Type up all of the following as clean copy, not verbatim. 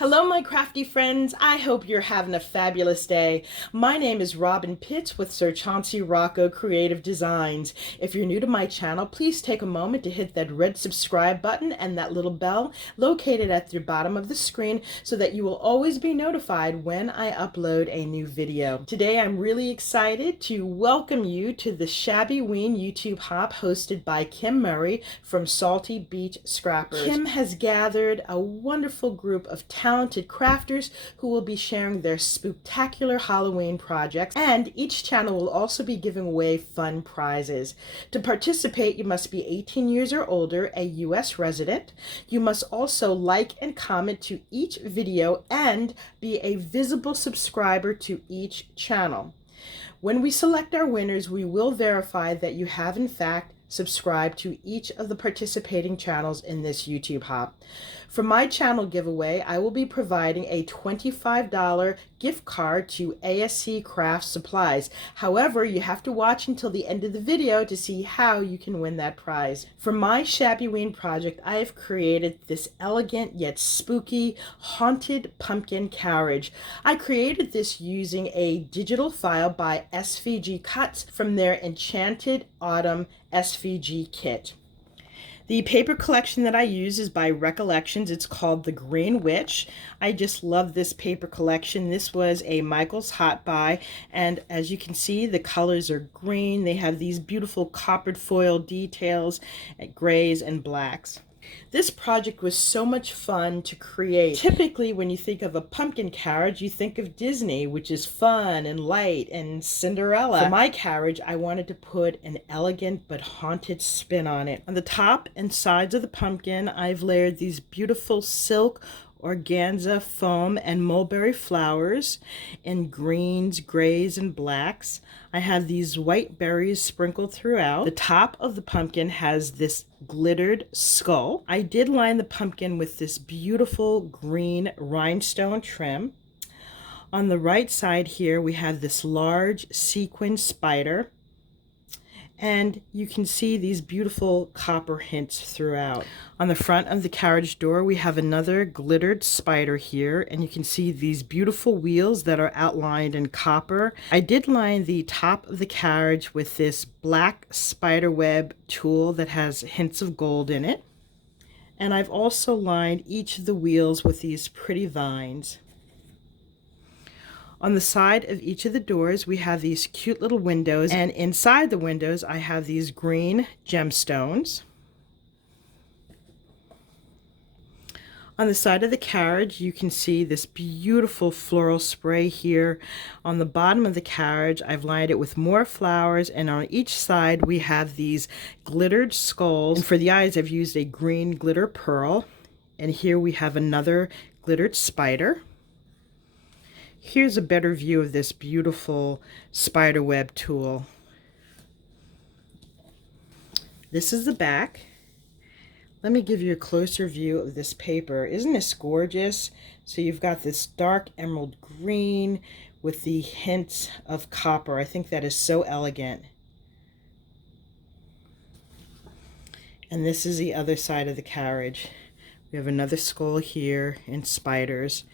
Hello, my crafty friends. I hope you're having a fabulous day. My name is Robyn Pitts with Sir Chauncey Rocco Creative Designs. If you're new to my channel, please take a moment to hit that red subscribe button and that little bell located at the bottom of the screen so that you will always be notified when I upload a new video. Today, I'm really excited to welcome you to the Shabby-Ween YouTube hop hosted by Kim Murray from Salty Beach Scrappers. Kim has gathered a wonderful group of talented crafters who will be sharing their spooktacular Halloween projects, and each channel will also be giving away fun prizes. To participate, you must be 18 years or older, a U.S. resident. You must also like and comment to each video and be a visible subscriber to each channel. When we select our winners, we will verify that you have in fact subscribe to each of the participating channels in this YouTube hop. For my channel giveaway, I will be providing a $25 gift card to ASC Craft Supplies. However, you have to watch until the end of the video to see how you can win that prize. For my Shabby-Ween project, I have created this elegant yet spooky haunted pumpkin carriage. I created this using a digital file by SVGCUTS from their Enchanted Autumn SVG kit. The paper collection that I use is by Recollections. It's called The Green Witch. I just love this paper collection. This was a Michael's Hot Buy, and as you can see, the colors are green. They have these beautiful coppered foil details, grays and blacks. This project was so much fun to create. Typically, when you think of a pumpkin carriage, you think of Disney, which is fun and light, and Cinderella. For my carriage, I wanted to put an elegant but haunted spin on it. On the top and sides of the pumpkin, I've layered these beautiful silk organza foam and mulberry flowers in greens, grays, and blacks. I have these white berries sprinkled throughout. The top of the pumpkin has this glittered skull. I did line the pumpkin with this beautiful green rhinestone trim. On the right side here, we have this large sequin spider, and you can see these beautiful copper hints throughout. On the front of the carriage door, we have another glittered spider here, and you can see these beautiful wheels that are outlined in copper. I did line the top of the carriage with this black spider web tool that has hints of gold in it. And I've also lined each of the wheels with these pretty vines. On the side of each of the doors, we have these cute little windows, and inside the windows, I have these green gemstones. On the side of the carriage, you can see this beautiful floral spray here. On the bottom of the carriage, I've lined it with more flowers, and on each side, we have these glittered skulls. And for the eyes, I've used a green glitter pearl. And here we have another glittered spider. Here's a better view of this beautiful spider web tool. This is the back. Let me give you a closer view of this paper. Isn't this gorgeous? So you've got this dark emerald green with the hints of copper. I think that is so elegant. And this is the other side of the carriage. We have another skull here and spiders.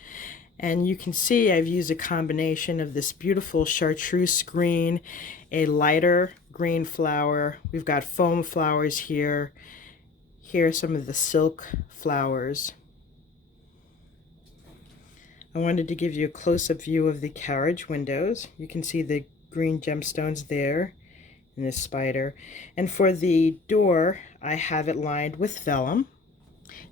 And you can see I've used a combination of this beautiful chartreuse green, a lighter green flower. We've got foam flowers here. Here are some of the silk flowers. I wanted to give you a close-up view of the carriage windows. You can see the green gemstones there and this spider. And for the door, I have it lined with vellum.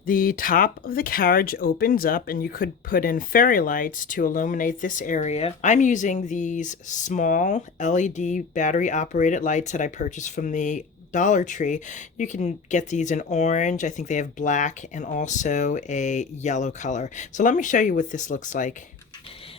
The top of the carriage opens up, and you could put in fairy lights to illuminate this area. I'm using these small LED battery operated lights that I purchased from the Dollar Tree. You can get these in orange. I think they have black and also a yellow color. So let me show you what this looks like.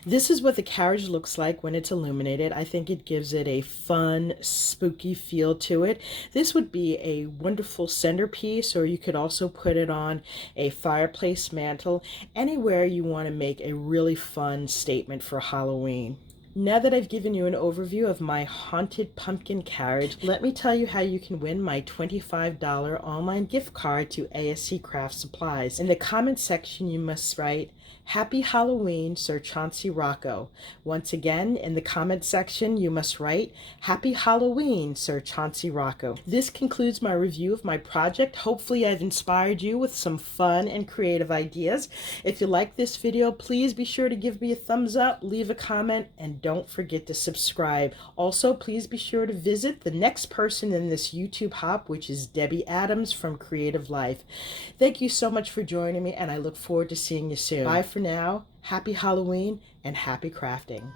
This is what the carriage looks like when it's illuminated. I think it gives it a fun, spooky feel to it. This would be a wonderful centerpiece, or you could also put it on a fireplace mantle, anywhere you want to make a really fun statement for Halloween. Now that I've given you an overview of my haunted pumpkin carriage, let me tell you how you can win my $25 online gift card to ASC Craft Supplies. In the comment section, you must write, "Happy Halloween, Sir Chauncey Rocco." Once again, in the comment section, you must write, "Happy Halloween, Sir Chauncey Rocco." This concludes my review of my project. Hopefully I've inspired you with some fun and creative ideas. If you like this video, please be sure to give me a thumbs up, leave a comment, and don't forget to subscribe. Also, please be sure to visit the next person in this YouTube hop, which is Debbie Adams from Creative Life. Thank you so much for joining me, and I look forward to seeing you soon. Bye for now. Happy Halloween and happy crafting.